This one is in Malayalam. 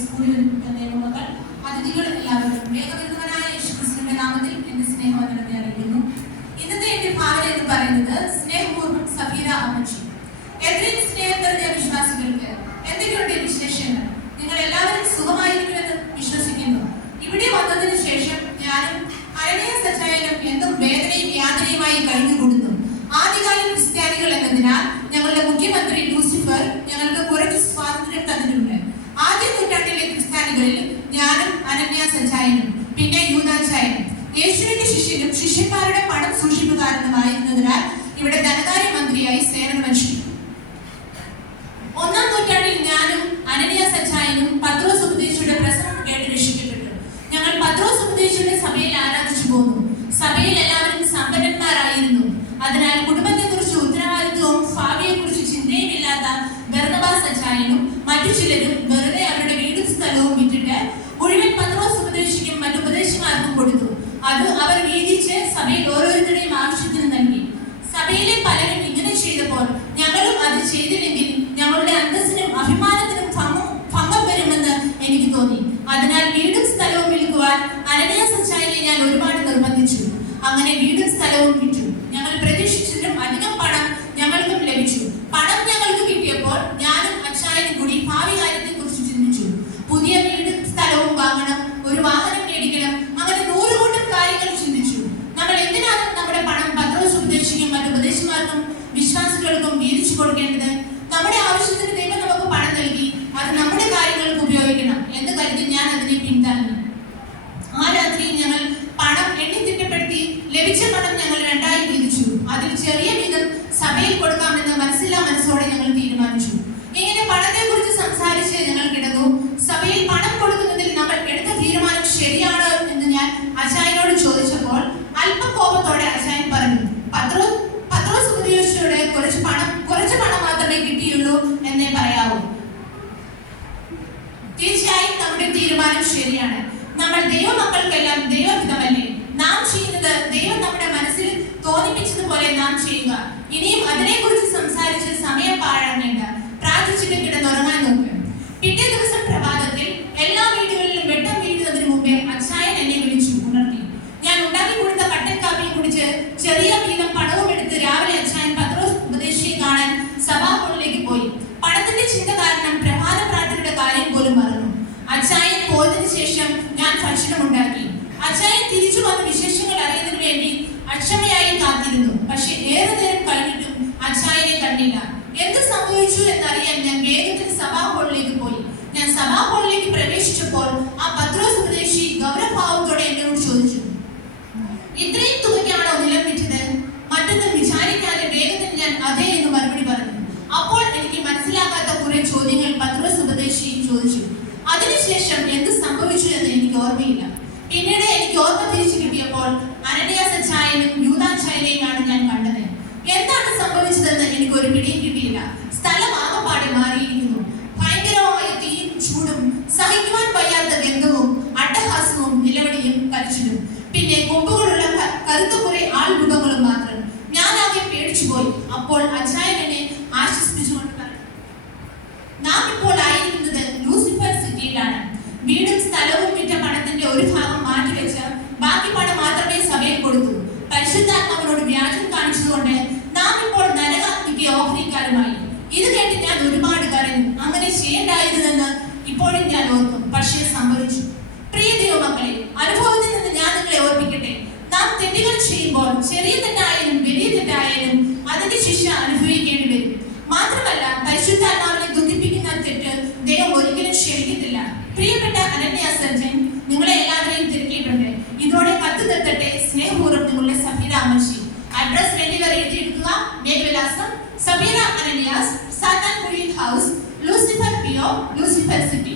സ്കൂളിൽ നിയമമക്കൾ അതിഥികൾ എല്ലാവരും വേഗവിരുദ്ധവനായ യേശുക്രിസ്തുവിന്റെ നാമത്തിൽ എന്റെ സ്നേഹവന്ദനത്തെ അറിയിക്കുന്നു. ഇന്നത്തെ എന്റെ ഭാവന എന്ന് പറയുന്നത് സ്നേഹപൂർവ്വം സഫീര അമ്മച്ചി. എത്രയും സ്നേഹം നിറഞ്ഞ വിശ്വാസികൾക്ക് എന്തൊക്കെയുണ്ട് വിശേഷങ്ങൾ? നിങ്ങൾ എല്ലാവരും സുഖമായിരിക്കുമെന്ന് വിശ്വസിക്കുന്നു. ഇവിടെ വന്നതിന് ശേഷം ഞാനും അരണിയ സച്ചായനും എന്തും വേദനയും യാതനയുമായി കഴിഞ്ഞുകൂടുന്നു. ആദ്യകാല ക്രിസ്ത്യാനികൾ എന്നതിനാൽ ഞങ്ങളുടെ മുഖ്യമന്ത്രി ലൂസിഫർ ഞങ്ങൾക്ക് കുറച്ച് സ്വാതന്ത്ര്യം തന്നിട്ടുണ്ട്. ആദ്യ നൂറ്റാണ്ടിലെ ക്രിസ്ത്യാനികളിൽ ഞാനും അനന്യ സച്ചായനും പിന്നെ യൂദാച്ചായനും യേശുവിന്റെ ശിഷ്യനും ശിഷ്യന്മാരുടെ പണം സൂക്ഷിപ്പുകാരനുമായിരുന്നതിനാൽ ഇവിടെ ധനകാര്യ മന്ത്രിയായി സേവനമനുഷ്ഠിച്ചു. ഒന്നാം നൂറ്റാണ്ടിൽ ഞാനും അനന്യ സച്ചായനും പത്രോസ് ഉപദേശിയുടെ പ്രസംഗം കേട്ട് രക്ഷിക്കപ്പെട്ടു. ഞങ്ങൾ പത്രോസ് ഉപദേശിയുടെ സഭയിൽ ആരാധിച്ചു പോന്നു. സഭയിൽ എല്ലാവരും സമ്പന്നന്മാരായിരുന്നു. അതിനാൽ കുടുംബത്തെക്കുറിച്ച് ഉത്തരവാദിത്വവും ഭാവിയെക്കുറിച്ച് ചിന്തയുമില്ലാത്ത ബർന്നബാസ് സച്ചായനും മറ്റു ചിലരും വെറുതെ അവരുടെ വീടും സ്ഥലവും വിറ്റിട്ട് മുഴുവൻ പത്രോസ് ഉപദേശിക്കും മറ്റു ഉപദേശിമാർക്കും കൊടുത്തു. അത് അവർ വീതിച്ച് സഭയിൽ ഓരോരുത്തരുടെയും ആവശ്യത്തിന് നൽകി. സഭയിലെ പലരും ഇങ്ങനെ ചെയ്തപ്പോൾ ഞങ്ങളും അത് ചെയ്തില്ലെങ്കിൽ ഞങ്ങളുടെ അന്തസ്സിനും അഭിമാനത്തിനും ഭംഗം വരുമെന്ന് എനിക്ക് തോന്നി. അതിനാൽ വീടും സ്ഥലവും വിൽക്കുവാൻ അനന്യ സച്ചായനെ ഞാൻ ഒരുപാട് നിർബന്ധിച്ചു. അങ്ങനെ വീടും സ്ഥലവും വിറ്റു. ഞങ്ങൾ പ്രതീക്ഷിച്ചിട്ടും അധികം പണം ഞങ്ങൾക്കും ലഭിച്ചു. പണം ഞങ്ങൾക്ക് കിട്ടിയപ്പോൾ ഞാനും അച്ചായനും കൂടി ഭാവി കാര്യത്തെ കുറിച്ച് ചിന്തിച്ചു. പുതിയ വീടും സ്ഥലവും വാങ്ങണം, ഒരു വാഹനം മേടിക്കണം, അങ്ങനെ 100 കൂട്ടം കാര്യങ്ങൾ ചിന്തിച്ചു. നമ്മൾ എന്തിനാണ് നമ്മുടെ പണം പത്രോസ് ഉപദേശിക്കും മറ്റു ഉപദേശിമാർക്കും വിശ്വാസികൾക്കും വീതിച്ചു കൊടുക്കേണ്ടത്? നമ്മുടെ ആവശ്യത്തിന് ദൈവം നമുക്ക് പണം നൽകി, അത് നമ്മുടെ കാര്യങ്ങൾക്ക് ഉപയോഗിക്കണം എന്ന് കരുതി ഞാൻ അതിനെ പിന്താങ്ങി. ആ രാത്രിയിൽ ഞങ്ങൾ പണം എണ്ണിത്തിട്ടപ്പെടുത്തി ലഭിച്ച പണം ഞങ്ങൾ 2ആയി വീതിച്ചു. അതിൽ ചെറിയ വീതം സഭയിൽ കൊടുക്കാമെന്ന് മനസ്സില്ലാ മനസ്സോടെ ഞങ്ങൾ തീരുമാനിച്ചു. ഇങ്ങനെ പണത്തെ കുറിച്ച് സംസാരിച്ച് ഞങ്ങൾ കിടന്നു. സഭയിൽ പണം കൊടുക്കുന്നതിൽ നമ്മൾ എടുത്ത തീരുമാനം ശരിയാണോ എന്ന് ഞാൻ അച്ചായനോട് ചോദിച്ചപ്പോൾ അല്പം കോപത്തോടെ അച്ചായൻ പറഞ്ഞു, പത്രോസ് ഉപദേശിയോട് കുറച്ച് പണം മാത്രമേ കിട്ടിയുള്ളൂ എന്നേ പറയാവൂ. തീർച്ചയായും നമ്മുടെ തീരുമാനം ശരിയാണ്. നമ്മൾ ദൈവമക്കൾക്കെല്ലാം ദൈവഹിതമല്ലേ? നാം ചെയ്യുന്നത് ദൈവം നമ്മുടെ മനസ്സിൽ തോന്നിപ്പിച്ചതുപോലെ നാം ചെയ്യുക. ഇനിയും അതിനെക്കുറിച്ച് സംസാരിച്ച് സമയം പാഴാക്കേണ്ട. പ്രാർത്ഥിച്ചിട്ട് കിടന്നുറങ്ങാൻ നോക്കുക. പിറ്റേ ദിവസം പ്രഭാതത്തിൽ എല്ലാ വീടുകളിലും വെട്ടം വീഴുന്നതിന് മുമ്പേ അച്ചായൻ എന്നെ വിളിച്ചു ഉണർത്തി. ഞാൻ ഉണ്ടാക്കി കൊടുത്ത കട്ടൻ കാപ്പിയും കുടിച്ച് ചെറിയ വീതം പണവും എടുത്ത് രാവിലെ അച്ചായൻ പത്രോസ് ഉപദേശിയെ കാണാൻ സഭാ ഹാളിലേക്ക് പോയി. പണത്തിന്റെ ചിന്ത കാരണം പ്രഭാത പ്രാർത്ഥനയുടെ കാര്യം പോലും മറന്നു. അച്ചായൻ പോയതിനു ശേഷം ഞാൻ ഭക്ഷണം ഉണ്ടാക്കി. അച്ചായൻ തിരിച്ചു വന്ന വിശേഷങ്ങൾ അറിയുന്നതിന് വേണ്ടി അക്ഷമയായി കാത്തിരുന്നു. പക്ഷെ ഏറെ നേരം കഴിഞ്ഞിട്ടും അച്ചായനെ കണ്ടില്ല. എന്ത് സംഭവിച്ചു എന്നറിയാൻ ഞാൻ വേഗത്തിൽ സഭാ ഹാളിലേക്ക് പോയി. ഞാൻ സഭാ ഹാളിലേക്ക് പ്രവേശിച്ചപ്പോൾ ആ പത്രോസ് ഉപദേശി ഗൗരവഭാവത്തോടെ എന്നോട് ചോദിച്ചു, ഇത്രയും തുകയ്ക്കാണോ നിലം വിറ്റത്? മറ്റൊന്നും വിചാരിക്കാതെ വേഗത്തിൽ ഞാൻ അതെ എന്ന് മറുപടി പറഞ്ഞു. അപ്പോൾ എനിക്ക് മനസ്സിലാകാത്ത കുറെ ചോദ്യങ്ങൾ പത്രോസ് ഉപദേശി ചോദിച്ചു. അതിനുശേഷം എന്ത് സംഭവിച്ചു എന്ന് എനിക്ക് ഓർമ്മയില്ല. പിന്നീട് എനിക്ക് ഓർമ്മ തിരിച്ചു കിട്ടിയപ്പോൾ അനന്യ സച്ചായനും യൂദാച്ചായനെയാണ് ഞാൻ കണ്ടത്. എന്താണ് സംഭവിച്ചതെന്ന് എനിക്ക് ഒരു പിടിയും കിട്ടിയില്ല. സ്ഥലം ആകപ്പാടെ മാറിയിരിക്കുന്നു. ഭയങ്കരമായ തീയും ചൂടും സഹിക്കുവാൻ വയ്യാത്ത ഗന്ധവും അട്ടഹാസവും നിലവിളിയും കരച്ചിലും പിന്നെ കൊമ്പുകളുള്ള കറുത്ത കുറെ ആൾമുഖങ്ങളും മാത്രം. ഞാനാകെ പേടിച്ചുപോയി. അപ്പോൾ അച്ചായൻ എന്നെ ആശ്വസിപ്പിച്ചുകൊണ്ട് പറഞ്ഞു, നാം ഇപ്പോൾ ആയിരിക്കുന്നത് ലൂസിഫർ സിറ്റിയിലാണ്. വീടും സ്ഥലവും വിറ്റ പണത്തിന്റെ ഒരു ഭാഗം മാറ്റിവെച്ച് ബാക്കി പണം മാത്രമേ സഭയിൽ കൊടുത്തു. പരിശുദ്ധാത്മാവിനോട് വ്യാജം കാണിച്ചതുകൊണ്ട് നാം ഇപ്പോൾ നരകാഗ്നിക്ക് ഓഹരിക്കാരുമായി. ഇത് കേട്ട് ഞാൻ ഒരുപാട് കരഞ്ഞു. അങ്ങനെ ചെയ്യേണ്ടായിരുന്നെന്ന് ഇപ്പോഴും ഞാൻ ഓർക്കും. പക്ഷേ സംഭവിച്ചു. പ്രിയ ദൈവമക്കളെ, അനുഭവത്തിൽ നിന്ന് ഞാൻ നിങ്ങളെ ഓർമ്മിക്കട്ടെ. നാം തെറ്റുകൾ ചെയ്യുമ്പോൾ ചെറിയ തെറ്റായാലും വലിയ തെറ്റായാലും അതിന്റെ ശിക്ഷ അനുഭവിക്കേണ്ടി വരും. മാത്രമല്ല പരിശുദ്ധാത്മാവിനെ ദുഃഖിപ്പിക്കുന്ന തെറ്റ് ദൈവം ഒരിക്കലും ക്ഷമിക്കത്തില്ല. പ്രിയപ്പെട്ട അനന്യ സജ്ജൻ, നിങ്ങളെ എല്ലാവരെയും തിരക്കിയിട്ടുണ്ട്. ഇതോടെ കത്ത് നിർത്തട്ടെ. സ്നേഹപൂർവ്വം നിങ്ങളുടെ സഫീര അമ്മച്ചി. അഡ്രസ് വേണ്ടിവർ എഴുതിയെടുക്കുക. മേൽവിലാസം സഫീര അനന്യാസ്, സാത്താൻ കുഴി house, Lucifer PO, Lucifer city.